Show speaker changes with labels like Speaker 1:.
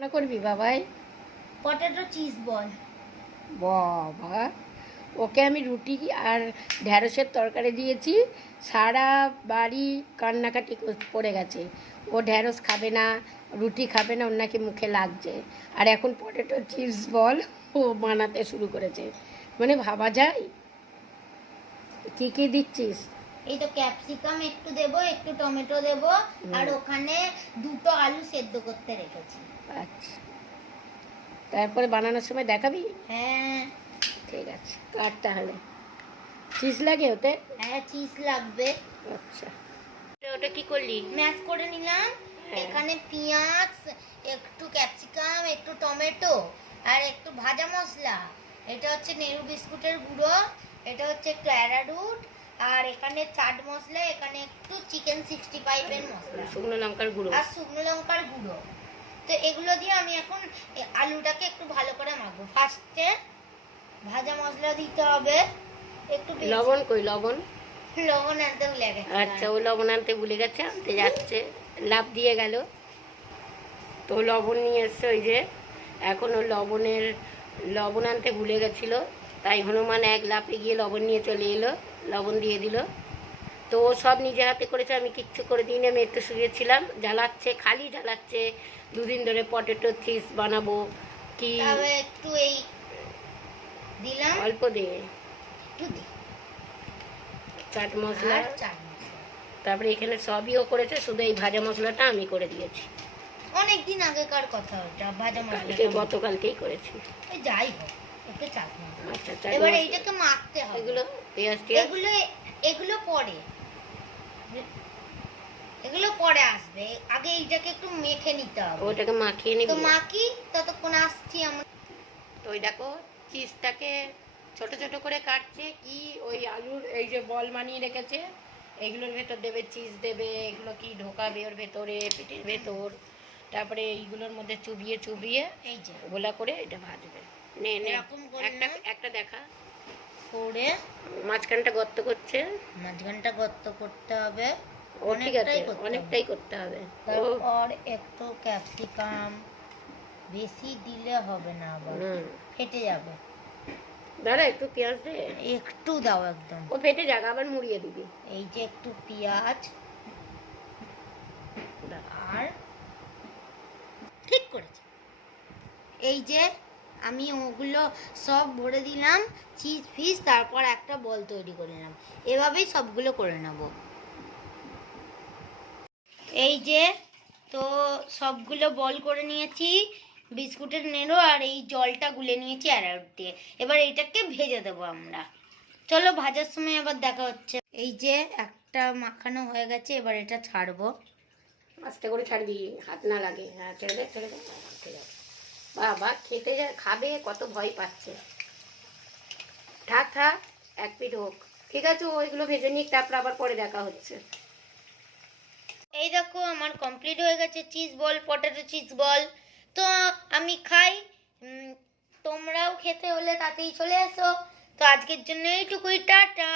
Speaker 1: রান্না করবি বাবাই?
Speaker 2: Potato cheese ball.
Speaker 1: বাবা ওকে আমি রুটি আর ঢ্যাঁড়সের তরকারি দিয়েছি। সারা বাড়ি কান্নাকাটি পড়ে গেছে। ও ঢ্যাঁড়স খাবে না রুটি খাবে না ওর নাকি মুখে লাগছে। আর এখন পটেটো চিপস বল ও বানাতে শুরু করেছে। মানে ভাবা যায়? কী কী দিচ্ছিস?
Speaker 2: এই তো ক্যাপসিকাম একটু দেব একটু টমেটো দেব আর ওখানে দুটো আলু সেদ্ধ করতে রেখেছি।
Speaker 1: আচ্ছা। তারপরে বানানোর সময় দেখাবি?
Speaker 2: হ্যাঁ।
Speaker 1: ঠিক আছে কাট তাহলে? চিজ লাগে ওতে?
Speaker 2: হ্যাঁ চিজ লাগবে।
Speaker 1: আচ্ছা। ওটা কি করলি?
Speaker 2: ম্যাশ করে নিলাম।
Speaker 1: হ্যাঁ।
Speaker 2: এখানে পেঁয়াজ একটু ক্যাপসিকাম একটু টমেটো আর একটু ভাজা মশলা। এটা হচ্ছে নেরু বিস্কুটের গুঁড়ো এটা হচ্ছে একটু অ্যারারুট আর এখানে চাট মশলা এখানে একটু চিকেন সিক্সটি ফাইভের মশলা।
Speaker 1: শুকনো লঙ্কার গুঁড়ো।
Speaker 2: আর শুকনো লঙ্কার গুঁড়ো। তো এগুলো দিয়ে আমি এখন আলুটাকে একটু ভালো করে মাখবো। ফার্স্টে ভাজা মশলা দিতে হবে। একটু
Speaker 1: লবণ কই? লবণ?
Speaker 2: লবণ আনতে ভুলে গেছি।
Speaker 1: আচ্ছা ও লবণ আনতে ভুলে গেছে আনতে যাচ্ছে। লাভ দিয়ে গেল। তো লবণ নিয়ে এসছে ওই যে এখন ও লবণের লবণ আনতে ভুলে গেছিল। তাই হনুমান এক লাফে গিয়ে লবণ নিয়ে চলে এলো লবণ দিয়ে দিল। তো ও সব নিজে হাতে করেছে আমি কিচ্ছু করে দিই না আমি একটু শুয়েছিলাম। জ্বালাচ্ছে খালি জ্বালাচ্ছে দুদিন ধরে পটেটো চিপস বানাবো কি?
Speaker 2: একটু এই দিলাম।
Speaker 1: অল্প
Speaker 2: একটু দিই
Speaker 1: চাট মশলা।
Speaker 2: আর চাট মশলা।
Speaker 1: তারপরে এখানে সবই ও করেছে শুধু এই ভাজা মশলাটা আমি করে দিয়েছি।
Speaker 2: অনেক দিন আগেকার কথা ওটা ভাজা মশলা
Speaker 1: গতকালকেই করেছি।
Speaker 2: যাই হোক।
Speaker 1: আচ্ছা
Speaker 2: এবার এইটাকে মাখতে হবে।
Speaker 1: এগুলো পেঁয়াজ টিয়াজ?
Speaker 2: এগুলো এগুলো পরে। এগুলো পরে আসবে। আগে এইটাকে একটু মেখে নিতে হবে।
Speaker 1: ওটাকে মাখিয়ে
Speaker 2: তো মাখি ততক্ষণ আসছি আমরা।
Speaker 1: তো ওই দেখো চিজটাকে ছোট ছোট করে কাটছে। কি ওই আলুর এই যে বল বানিয়ে রেখেছে এগুলোর ভেতর দেবে চিজ দেবে এগুলো কি ঢোকাবে ওর ভেতরে পেটের ভেতর? তারপরে এইগুলোর মধ্যে চুবিয়ে চুবিয়ে
Speaker 2: এই যে।
Speaker 1: গোলা করে এটা ভাজবে। নে নে
Speaker 2: এরকম
Speaker 1: একটা একটা দেখা।
Speaker 2: করে
Speaker 1: মাঝখানটা গর্ত করছে।
Speaker 2: মাঝখানটা গর্ত করতে হবে। অনেকটাই করতে হবে।
Speaker 1: অনেকটাই করতে হবে।
Speaker 2: তারপর একটু ক্যাপসিকাম বেশি দিলে হবে না আবার। ফেটে যাবে।
Speaker 1: দাঁড়া একটু পেঁয়াজ দে।
Speaker 2: একটু দাও একদম।
Speaker 1: ও ফেটে যাক আবার মুড়িয়ে দিবি।
Speaker 2: এই যে একটু পেঁয়াজ। আর করেছে। এই যে আমি ওগুলো সব ভরে দিলাম, চিজ ফিস তারপর একটা বল তৈরি করে নিলাম। এভাবেই সবগুলো করে নেব। এই যে তো সবগুলো বল করে নিয়েছি, বিস্কুটের নেড়ো আর এই জলটা গুলে নিয়েছি অ্যারাউট দিয়ে। এবার এটাকে ভেজে দেবো আমরা। চলো ভাজার সময় আবার দেখা হচ্ছে। এই যে একটা মাখানো হয়ে গেছে, এবার এটা ছাড়বো।
Speaker 1: আস্তে করে ছাড়বি হাত না লাগে। হ্যাঁ ছেড়ে দে ছেড়ে দে। বাবা, খেতে যা, খাবে, কত ভয় পাচ্ছে। থাক থাক, এক পিঠ হোক। ঠিক আছে, ওইগুলো ভেজে নিক, তারপর আবার পরে দেখা হচ্ছে।
Speaker 2: এই দেখো, আমার কমপ্লিট হয়ে গেছে cheese ball potato cheese ball তো আমি খাই। তোমরাও খেতে হলে তাতেই চলে এসো। তো আজকের জন্য এইটুকুই, টাটা।